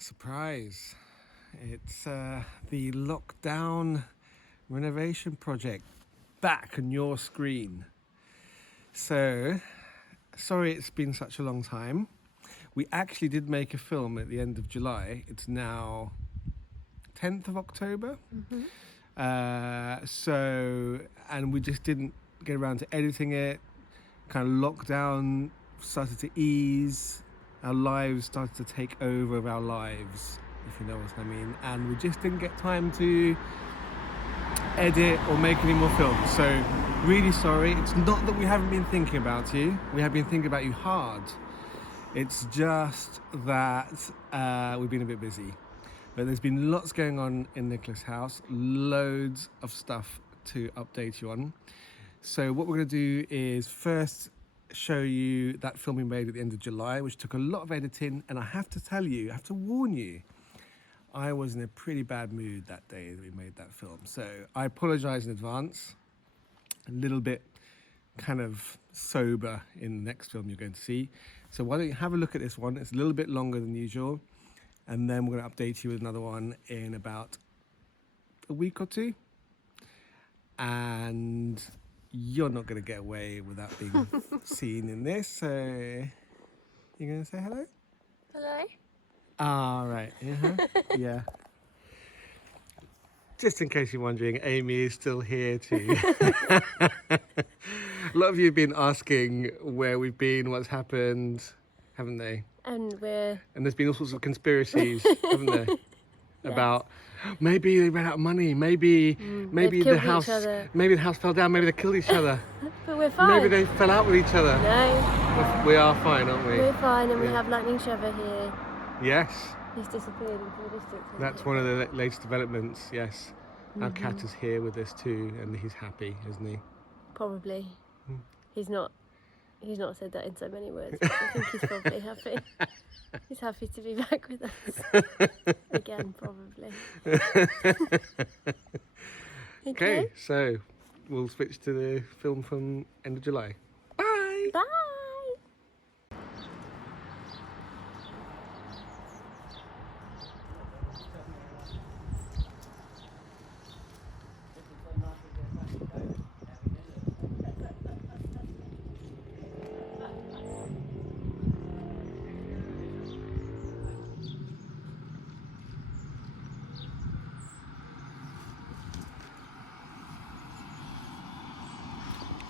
Surprise! It's the lockdown renovation project back on your screen. So, sorry it's been such a long time. We actually did make a film at the end of July. It's now 10th of October. And we just didn't get around to editing it. Kind of lockdown started to ease. Our lives started to take over of our lives, if you know what I mean. And we just didn't get time to edit or make any more films. So really sorry. It's not that we haven't been thinking about you. We have been thinking about you hard. It's just that we've been a bit busy. But there's been lots going on in Nicola's house, loads of stuff to update you on. So what we're going to do is first show you that film we made at the end of July, which took a lot of editing. And I have to tell you, I have to warn you, I was in a pretty bad mood that day that we made that film. So I apologize in advance. A little bit kind of sober in the next film you're going to see. So why don't you have a look at this one? It's a little bit longer than usual. And then we're going to update you with another one in about a week or two. And you're not going to get away without being seen in this. So you're going to say hello? Hello? Ah, right. Yeah. Just in case you're wondering, Amy is still here too. A lot of you have been asking where we've been, what's happened, haven't they? And there's been all sorts of conspiracies, haven't there? Yes. About maybe they ran out of money, maybe the house fell down, maybe they killed each other. But we're fine. Maybe they fell out with each other. No. We are fine, aren't we? We're fine, and we have lightning shover here. Yes. He's disappeared into the distance. That's one of the latest developments, yes. Our cat is here with us too, and he's happy, isn't he? Probably. He's not said that in so many words, but I think he's probably happy. He's happy to be back with us. Again, probably. Okay, so we'll switch to the film from end of July. Bye! Bye!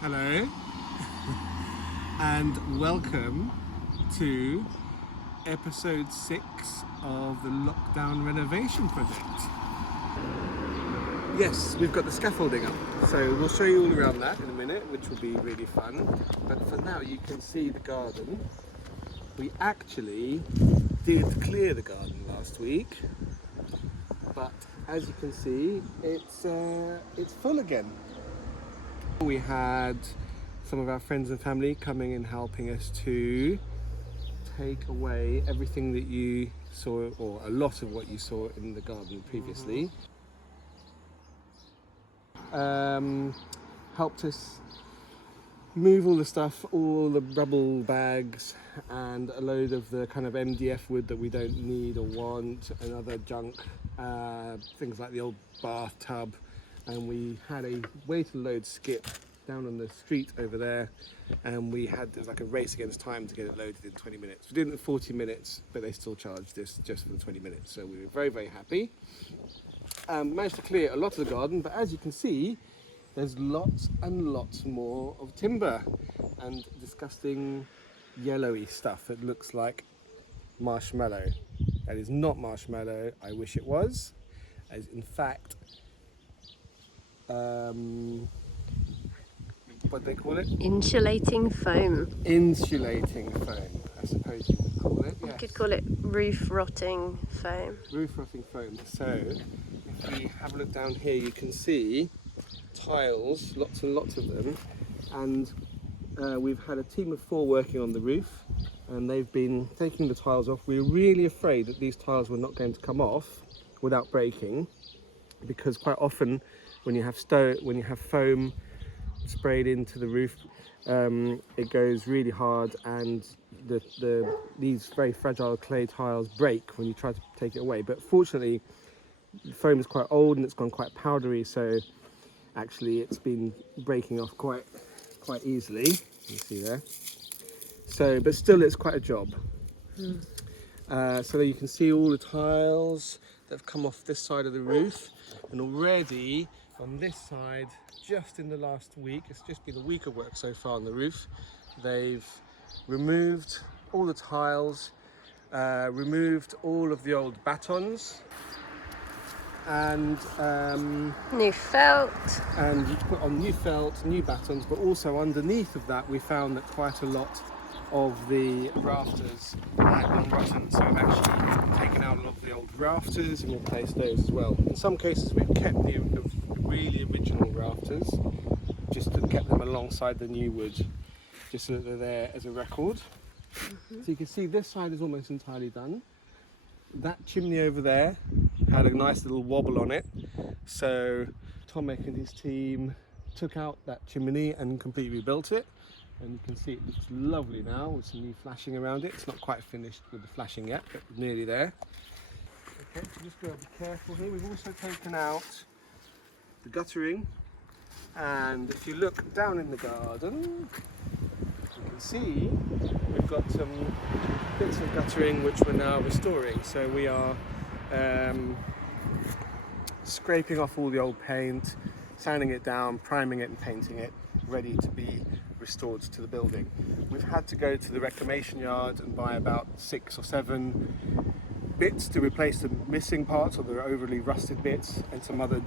Hello, and welcome to episode 6 of the lockdown renovation project. Yes, we've got the scaffolding up, so we'll show you all around that in a minute, which will be really fun. But for now, you can see the garden. We actually did clear the garden last week, but as you can see, it's full again. We had some of our friends and family coming and helping us to take away everything that you saw, or a lot of what you saw in the garden previously. Helped us move all the stuff, all the rubble bags and a load of the kind of MDF wood that we don't need or want, and other junk, things like the old bathtub. And we had a weight and load skip down on the street over there, and there was like a race against time to get it loaded in 20 minutes. We did it in 40 minutes, but they still charged us just for the 20 minutes, so we were very, very happy. Managed to clear a lot of the garden, but as you can see, there's lots and lots more of timber and disgusting yellowy stuff that looks like marshmallow. That is not marshmallow. I wish it was. As in fact, what do they call it? Insulating foam. Insulating foam, I suppose you would call it. Yes. You could call it roof rotting foam. Roof rotting foam. So if you have a look down here, you can see tiles, lots and lots of them, and we've had a team of 4 working on the roof, and they've been taking the tiles off. We were really afraid that these tiles were not going to come off without breaking, because quite often when you have foam sprayed into the roof, it goes really hard and these very fragile clay tiles break when you try to take it away. But fortunately, the foam is quite old and it's gone quite powdery, so actually it's been breaking off quite easily. You see there. So, but still, it's quite a job. So there you can see all the tiles that have come off this side of the roof, and already on this side, just in the last week, it's just been a week of work so far on the roof, they've removed all the tiles, removed all of the old batons, and New felt. and you put on new felt, new batons, but also underneath of that we found that quite a lot of the rafters had been rotten, so we've actually taken out a lot of the old rafters and replaced those as well. In some cases we've kept the really original rafters, just to kept them alongside the new wood, just so that they're there as a record. So you can see this side is almost entirely done. That chimney over there had a nice little wobble on it, so Tomek and his team took out that chimney and completely rebuilt it, and you can see it looks lovely now with some new flashing around it. It's not quite finished with the flashing yet, but nearly there. Okay, so just got to be careful here. We've also taken out the guttering, and if you look down in the garden, you can see we've got some bits of guttering which we're now restoring. So we are scraping off all the old paint, sanding it down, priming it and painting it, ready to be restored to the building. We've had to go to the reclamation yard and buy about 6 or 7 bits to replace the missing parts or the overly rusted bits, and some other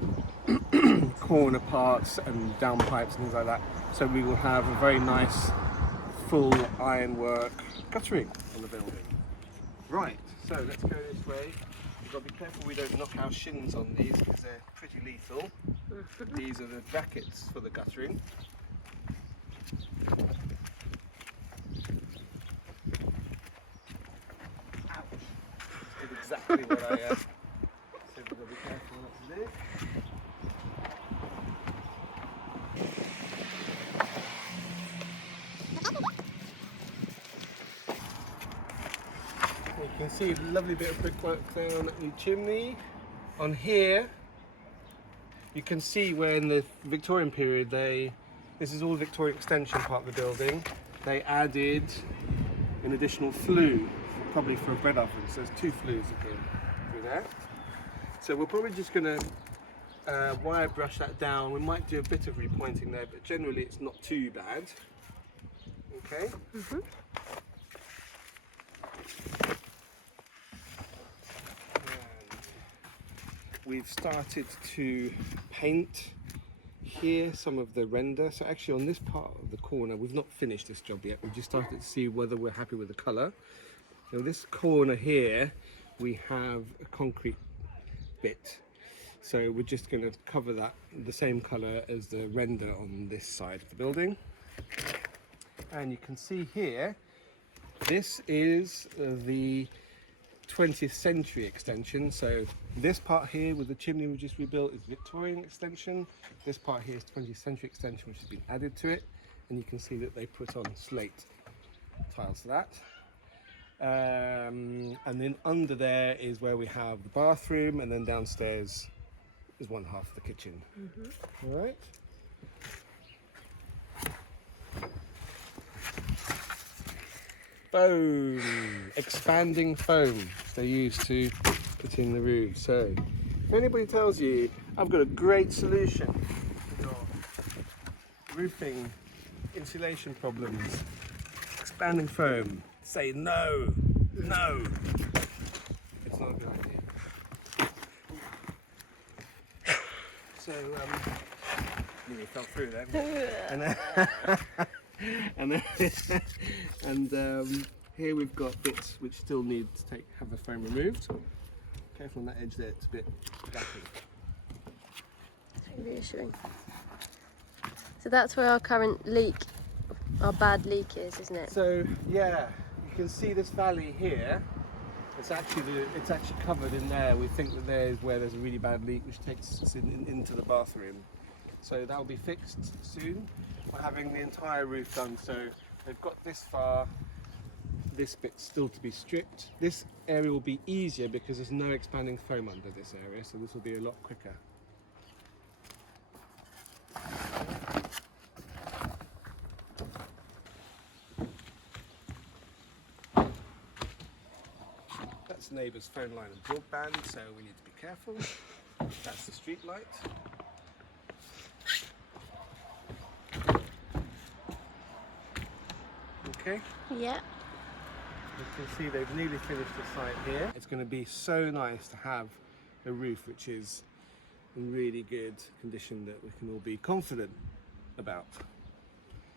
corner parts and downpipes and things like that. So we will have a very nice full ironwork guttering on the building. Right, so let's go this way. We've got to be careful we don't knock our shins on these because they're pretty lethal. These are the brackets for the guttering. Ouch! Did exactly what I said. We've got to be careful not to do. You can see a lovely bit of brickwork down at the chimney. On here, you can see where in the Victorian period this is all Victorian extension part of the building, they added an additional flue, probably for a bread oven. So there's 2 flues again through there. So we're probably just going to wire brush that down. We might do a bit of repointing there, but generally it's not too bad. Okay. We've started to paint here some of the render. So actually on this part of the corner, we've not finished this job yet. We've just started to see whether we're happy with the colour. So this corner here, we have a concrete bit. So we're just going to cover that the same colour as the render on this side of the building. And you can see here, this is the 20th century extension. So this part here with the chimney we just rebuilt is Victorian extension. This part here is 20th century extension which has been added to it, and you can see that they put on slate tiles to that. And then under there is where we have the bathroom, and then downstairs is one half of the kitchen. All right. Foam, expanding foam they use to put in the roof. So if anybody tells you I've got a great solution for your roofing insulation problems, expanding foam, say no, no. It's not a good idea. So nearly fell through there. And here we've got bits which still need to have the foam removed. Careful on that edge there, it's a bit gappy. Reassuring. So that's where our current leak, our bad leak is, isn't it? So yeah, you can see this valley here. It's actually covered in there. We think that there's where there's a really bad leak which takes us into the bathroom. So that will be fixed soon. We're having the entire roof done, so they've got this far. this bit's still to be stripped. This area will be easier because there's no expanding foam under this area, so this will be a lot quicker. That's neighbour's phone line and broadband, so we need to be careful. That's the street light. Okay. Yeah. You can see they've nearly finished the site here. It's going to be so nice to have a roof which is in really good condition that we can all be confident about.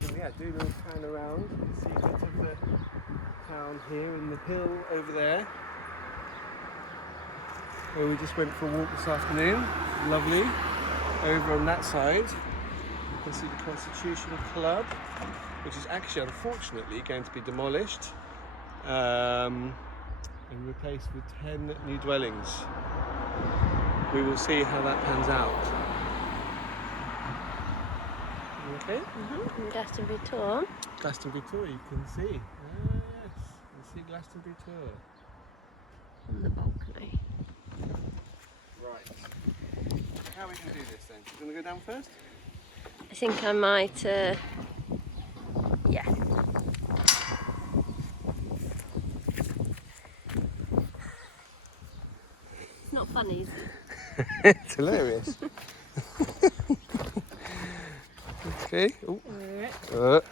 So yeah, do a little pan around, see a bit of the town here and the hill over there, where we just went for a walk this afternoon. Lovely. Over on that side, you can see the Constitution Club, which is actually unfortunately going to be demolished and replaced with 10 new dwellings. We will see how that pans out. Okay? And Glastonbury Tour. Glastonbury Tour, you can see. Ah, yes, you see Glastonbury Tour. On the balcony. Right. How are we going to do this then? Do you want to go down first? I think I might, yeah. It's not funny, is it? It's hilarious. Okay. Ooh. Brave.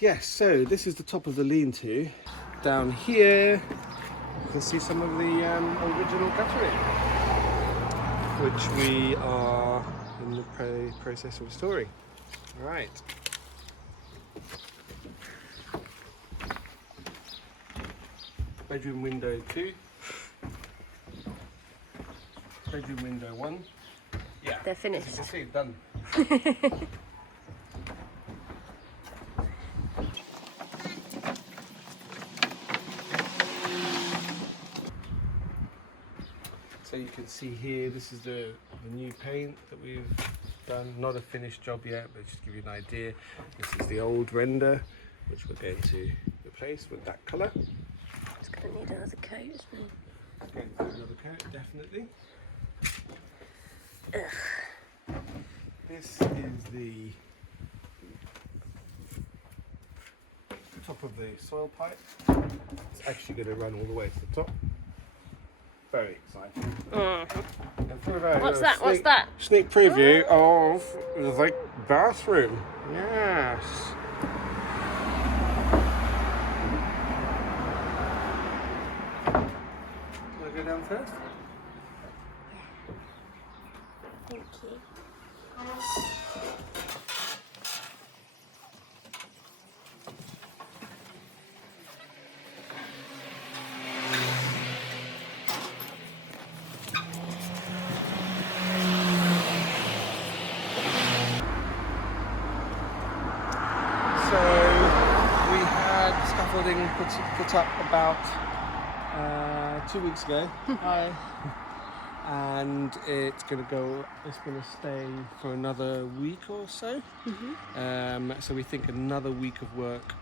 Yes, so this is the top of the lean-to. Down here, you can see some of the original guttering, which we are in the process of restoring. Right. Bedroom window 2. Bedroom window 1. Yeah. They're finished. As you can see, done. So you can see here, this is the new paint that we've done. Not a finished job yet, but just to give you an idea. This is the old render, which we're going to replace with that colour. It's going to need another coat, isn't it? It's going to need another coat, definitely. Ugh. This is the top of the soil pipe. It's actually going to run all the way to the top. Very exciting. And for a very What's that? What's that? Sneak preview of the bathroom. Yes. Can I go down first? Thank you. Put up about 2 weeks ago. Hi. And it's going to stay for another week or so. So we think another week of work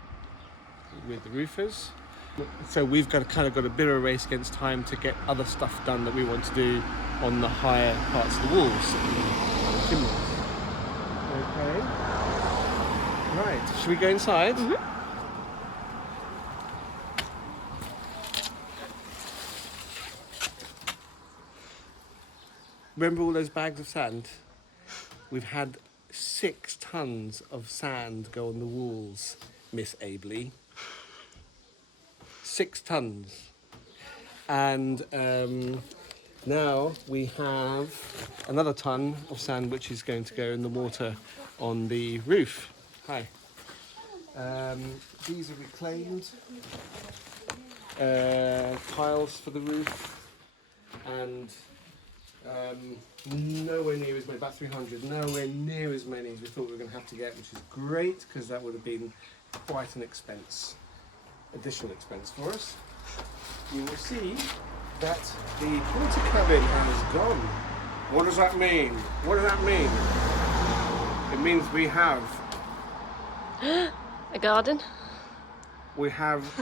with the roofers. So we've got a bit of a race against time to get other stuff done that we want to do on the higher parts of the walls. Okay. Right, should we go inside? Remember all those bags of sand? We've had 6 tons of sand go on the walls, Miss Abley. 6 tons. And now we have another ton of sand which is going to go in the water on the roof. Hi. These are reclaimed tiles for the roof, and Nowhere near as many, about 300, nowhere near as many as we thought we were going to have to get, which is great because that would have been quite an expense, additional expense for us. You will see that the porta cabin has gone. What does that mean? What does that mean? It means we have A garden?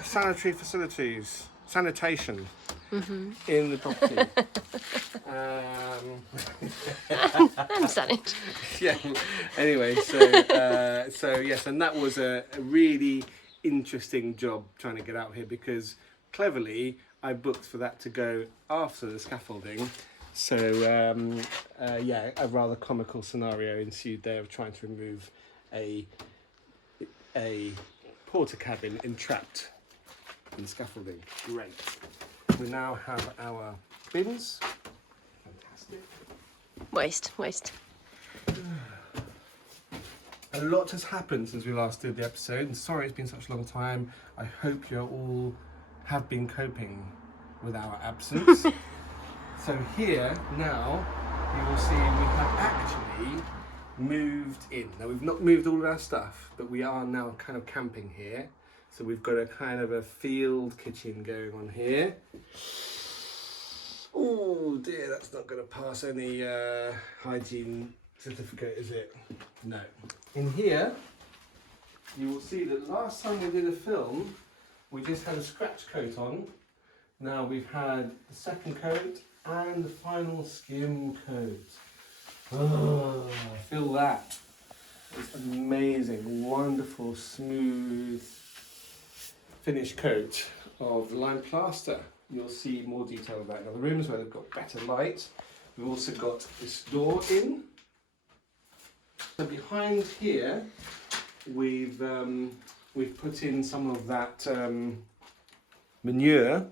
sanitary facilities, sanitation in the property. And sanit. Yeah. Anyway, so yes, and that was a really interesting job trying to get out here because cleverly I booked for that to go after the scaffolding. So yeah, a rather comical scenario ensued there of trying to remove a porta cabin entrapped in scaffolding. Great. We now have our bins. Fantastic. Waste. A lot has happened since we last did the episode, and sorry it's been such a long time. I hope you all have been coping with our absence. So here now you will see we have actually moved in. Now we've not moved all of our stuff, but we are now kind of camping here. So we've got a kind of a field kitchen going on here. Oh dear, that's not going to pass any hygiene certificate, is it? No. In here, you will see that last time we did a film, we just had a scratch coat on. Now we've had the second coat and the final skim coat. Oh, feel that. It's amazing, wonderful, smooth finish coat of lime plaster. You'll see more detail of that in other rooms where they've got better light. We've also got this door in. So behind here, we've put in some of that manure,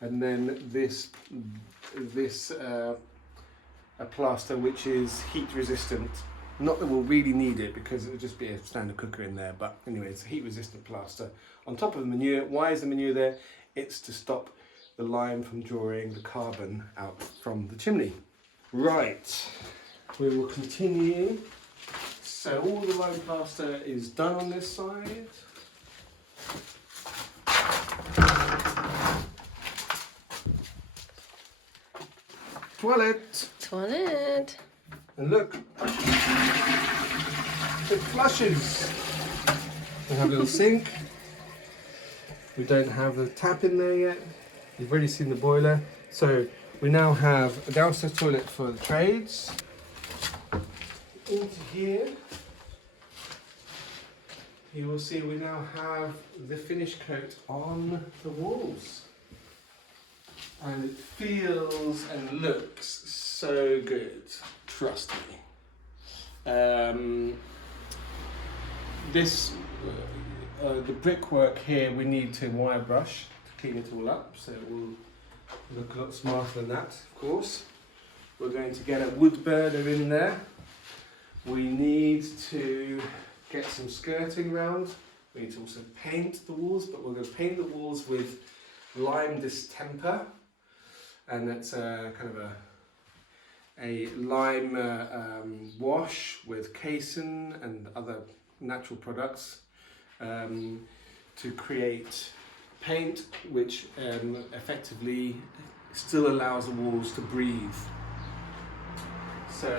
and then this a plaster which is heat resistant. Not that we'll really need it because it would just be a standard cooker in there, but anyway, it's a heat resistant plaster on top of the manure. Why is the manure there? It's to stop the lime from drawing the carbon out from the chimney. Right, we will continue. So all the lime plaster is done on this side. Toilet. And look, it flushes. We have a little sink. We don't have the tap in there yet. You've already seen the boiler. So we now have a downstairs toilet for the trades. Into here, you will see we now have the finish coat on the walls. And it feels and looks so good, trust me. The brickwork here, we need to wire brush to clean it all up, so it will look a lot smarter than that, of course. We're going to get a wood burner in there. We need to get some skirting round. We need to also paint the walls, but we're going to paint the walls with lime distemper. And that's kind of a lime wash with casein and other natural products to create paint which effectively still allows the walls to breathe. So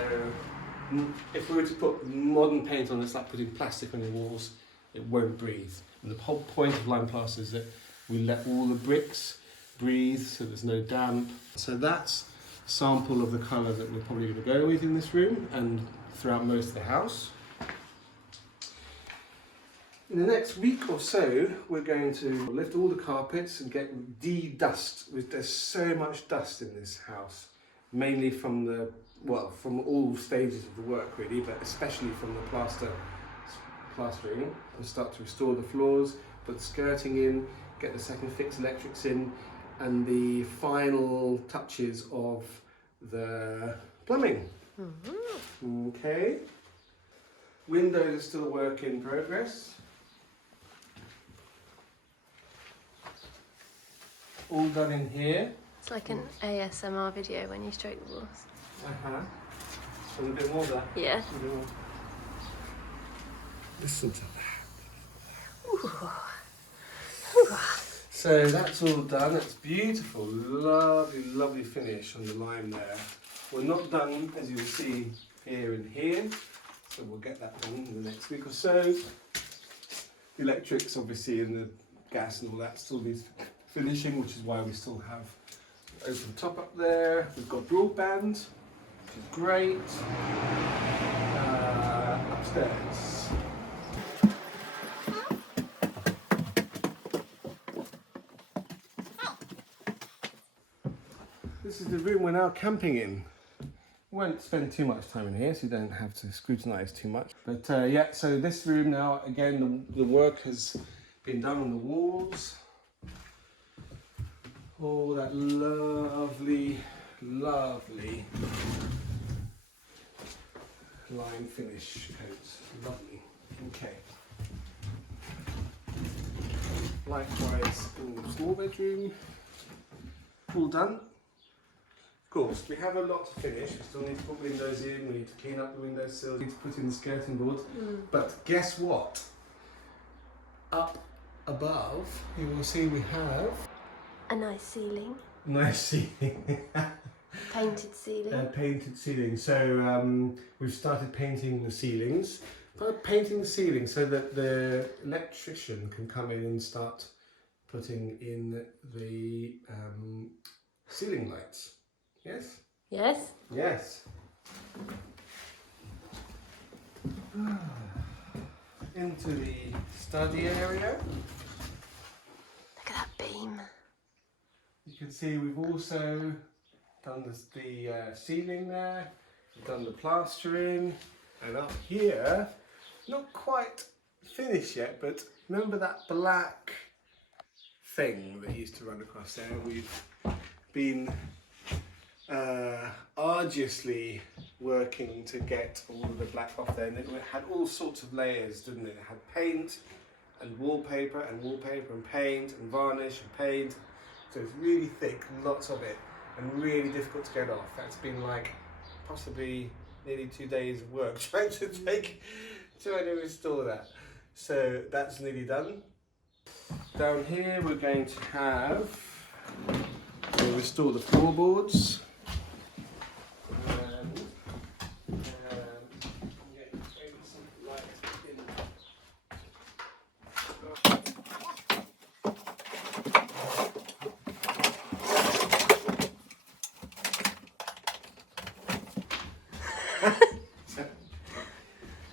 if we were to put modern paint on, it's like putting plastic on your walls, it won't breathe. And the whole point of lime plaster is that we let all the bricks breathe so there's no damp. So that's a sample of the colour that we're probably going to go with in this room and throughout most of the house. In the next week or so, we're going to lift all the carpets and get de-dust. There's so much dust in this house, mainly from from all stages of the work really, but especially from the plastering, and start to restore the floors, put skirting in, get the second fix electrics in, and the final touches of the plumbing. Mm-hmm. Okay. Windows are still a work in progress. All done in here. It's like an ASMR video when you stroke the walls. So a bit more of that. Yeah. A bit more. Listen to that. So that's all done. It's beautiful, lovely, lovely finish on the lime there. We're not done, as you'll see here and here. So we'll get that done in the next week or so. The electrics, obviously, and the gas and all that still needs finishing, which is why we still have open top up there. We've got broadband, which is great. Upstairs. This is the room we're now camping in. We won't spend too much time in here, so you don't have to scrutinise too much. But yeah, so this room now, again, the work has been done on the walls. Oh, that lovely, lovely lime finish coat. Lovely. Okay. Likewise in the small bedroom. All done. Of course, we have a lot to finish. We still need to put windows in, we need to clean up the windowsills, we need to put in the skirting board. But guess what? Up above, you will see we have A nice ceiling. nice ceiling. Painted ceiling. Painted ceiling. So we've started painting the ceilings. But painting the ceiling so that the electrician can come in and start putting in the ceiling lights. Yes? Yes. Yes. Into the study area. Look at that beam. You can see we've also done the ceiling there. We've done the plastering. And up here, not quite finished yet, but remember that black thing that used to run across there? We've been arduously working to get all of the black off there, and it had all sorts of layers, didn't it? It had paint and wallpaper and paint and varnish and paint, so it's really thick, lots of it, and really difficult to get off. That's been like possibly nearly 2 days of work trying to restore that. So that's nearly done. Down here we're going to restore the floorboards.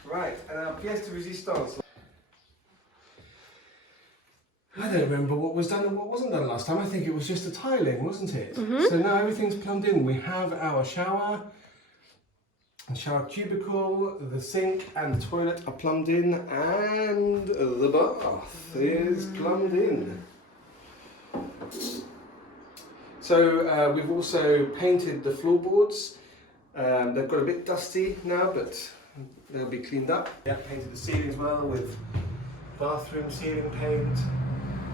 Right, and our pièce de résistance. I don't remember what was done and what wasn't done last time. I think it was just the tiling, wasn't it? So now everything's plumbed in. We have our shower cubicle, the sink and the toilet are plumbed in, and the bath is plumbed in. So we've also painted the floorboards. They've got a bit dusty now, but they'll be cleaned up. Yeah, painted the ceiling as well with bathroom ceiling paint.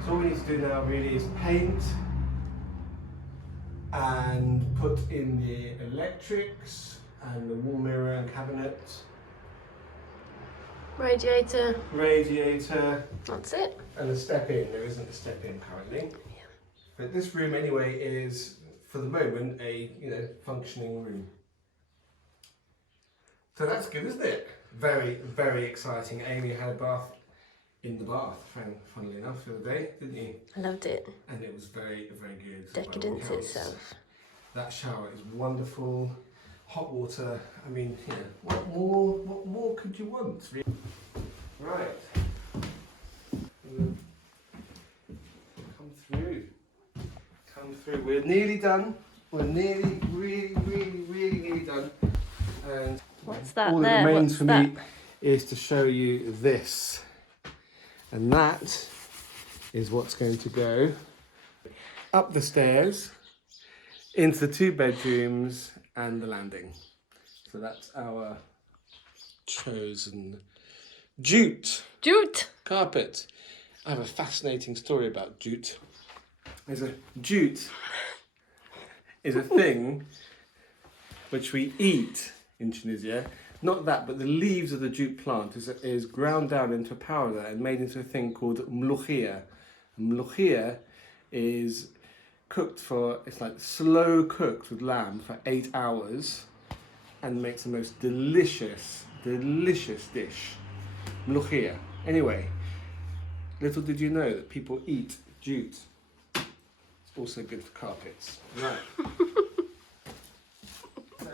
So all we need to do now really is paint and put in the electrics and the wall mirror and cabinet. Radiator. That's it. And a step in. There isn't a step in currently. Yeah. But this room anyway is, for the moment, a functioning room. So that's good, isn't it? Very, very exciting. Amy had a bath in the bath, funnily enough, the other day, didn't you? I loved it. And it was very, very good. Decadence by all accounts. itself. That shower is wonderful. Hot water. I mean, what more could you want? Right. Come through. We're nearly done. We're nearly, really nearly done. And what's that all there? that remains What's for that? me is to show you this. And that is what's going to go up the stairs into the 2 bedrooms and the landing. So that's our chosen jute carpet. I have a fascinating story about jute. There's a jute is a thing which we eat in Tunisia. Not that, but the leaves of the jute plant is ground down into powder and made into a thing called mloukhia. Mloukhia is cooked it's like slow cooked with lamb for 8 hours and makes the most delicious dish. Mloukhia. Anyway, little did you know that people eat jute. It's also good for carpets. Right. So,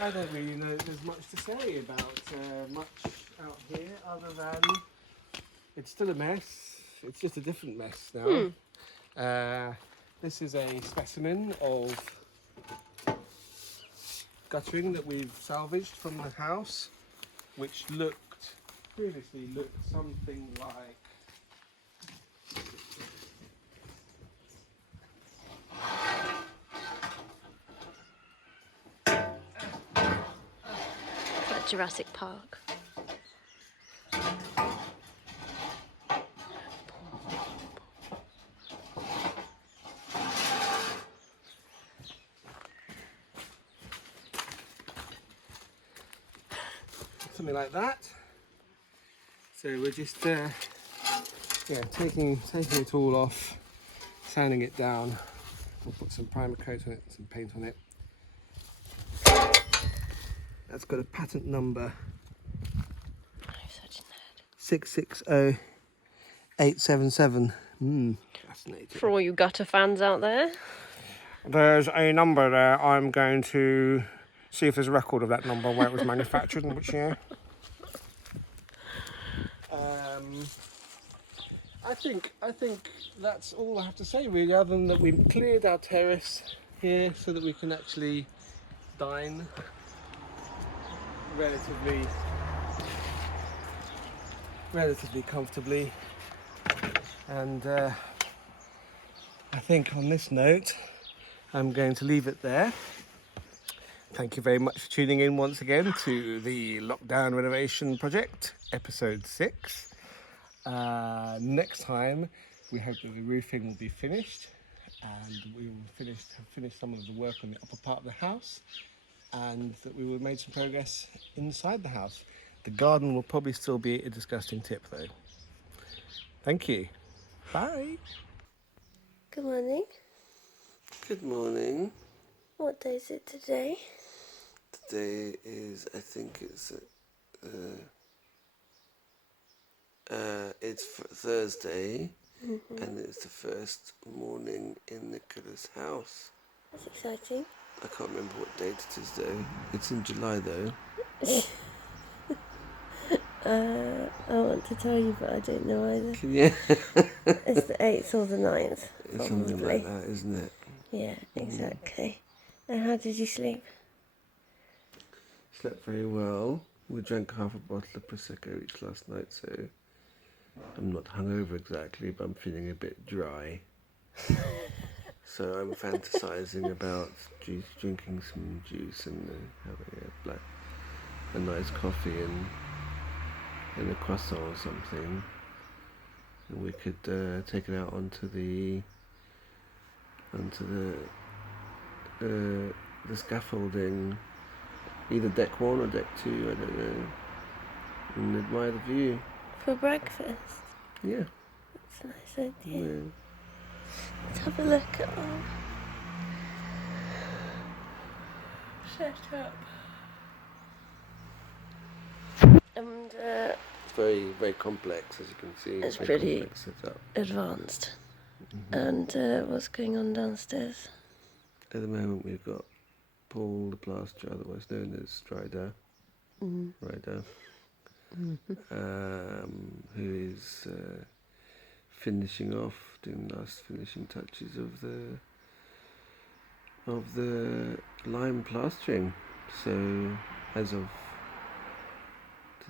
I don't really know if there's much to say about much out here other than it's still a mess. It's just a different mess now. This is a specimen of guttering that we've salvaged from the house, which previously looked something like Like Jurassic Park. something like that. So we're just taking it all off, sanding it down. We'll put some primer coat on it, some paint on it. That's got a patent number I'm such a nerd. 660877. Fascinating. For all you gutter fans out there. There's a number there. I'm going to see if there's a record of that number, where it was manufactured and which year. I think that's all I have to say really, other than that we've cleared our terrace here so that we can actually dine relatively comfortably. And I think on this note, I'm going to leave it there. Thank you very much for tuning in once again to the Lockdown Renovation Project, episode 6. Next time, we hope that the roofing will be finished and we will have finished some of the work on the upper part of the house, and that we will have made some progress inside the house. The garden will probably still be a disgusting tip though. Thank you. Bye. Good morning. Good morning. What day is it today? Today is, I think it's Thursday, and it's the first morning in Nicola's house. That's exciting. I can't remember what date it is though. It's in July though. I want to tell you, but I don't know either. Yeah. It's the 8th or the 9th, It's probably. something like that, isn't it? Yeah, exactly. And how did you sleep? Slept very well. We drank half a bottle of Prosecco each last night, so I'm not hungover exactly, but I'm feeling a bit dry. So I'm fantasizing about drinking some juice and having a nice coffee and a croissant or something. And we could take it out onto the scaffolding, either deck 1 or deck 2, I don't know, and admire the view. For breakfast? Yeah. That's a nice idea. Yeah. Let's have a look at our setup. And Very, very complex, as you can see. It's very pretty complex setup. advanced. Mm-hmm. And what's going on downstairs? At the moment, we've got Paul the plasterer, otherwise known as Strider, Ryder, who is finishing off, doing the last finishing touches of the lime plastering. So, as of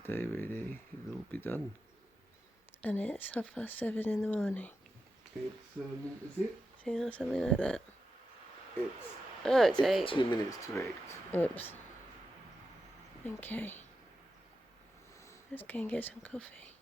today, really, it'll all be done. And it's 7:30 in the morning. It's is it? So something like that. It's 8. 2 minutes to 8. Oops. Okay. Let's go and get some coffee.